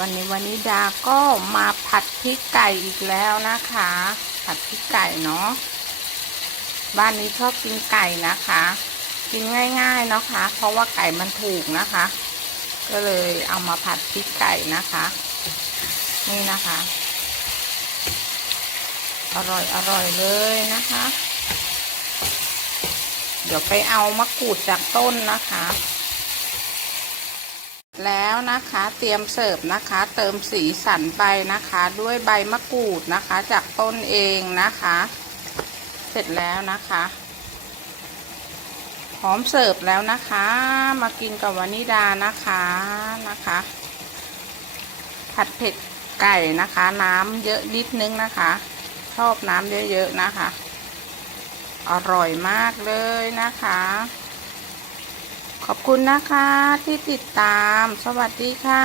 วันนี้วันนี้ดาก็มาผัดพริกไก่อีกแล้วนะคะ ผัดพริกไก่เนาะบ้านนี้ชอบกินไก่นะคะ กินง่ายๆนะคะ เพราะว่าไก่มันถูกนะคะ ก็เลยเอามาผัดพริกไก่นะคะ นี่นะคะ อร่อยอร่อยเลยนะคะ เดี๋ยวไปเอามะกรูดจากต้นนะคะ แล้วนะคะเตรียมเสิร์ฟนะคะ เติมสีสันไปนะคะ ด้วยใบมะกรูดนะคะ จากต้นเองนะคะ เสร็จแล้วนะคะ พร้อมเสิร์ฟแล้วนะคะ มากินกับวานิดานะคะนะคะ ผัดเผ็ดไก่นะคะ น้ำเยอะนิดนึงนะคะ ชอบน้ำเยอะๆนะคะ อร่อยมากเลยนะคะ ขอบคุณนะคะที่ติดตาม สวัสดีค่ะ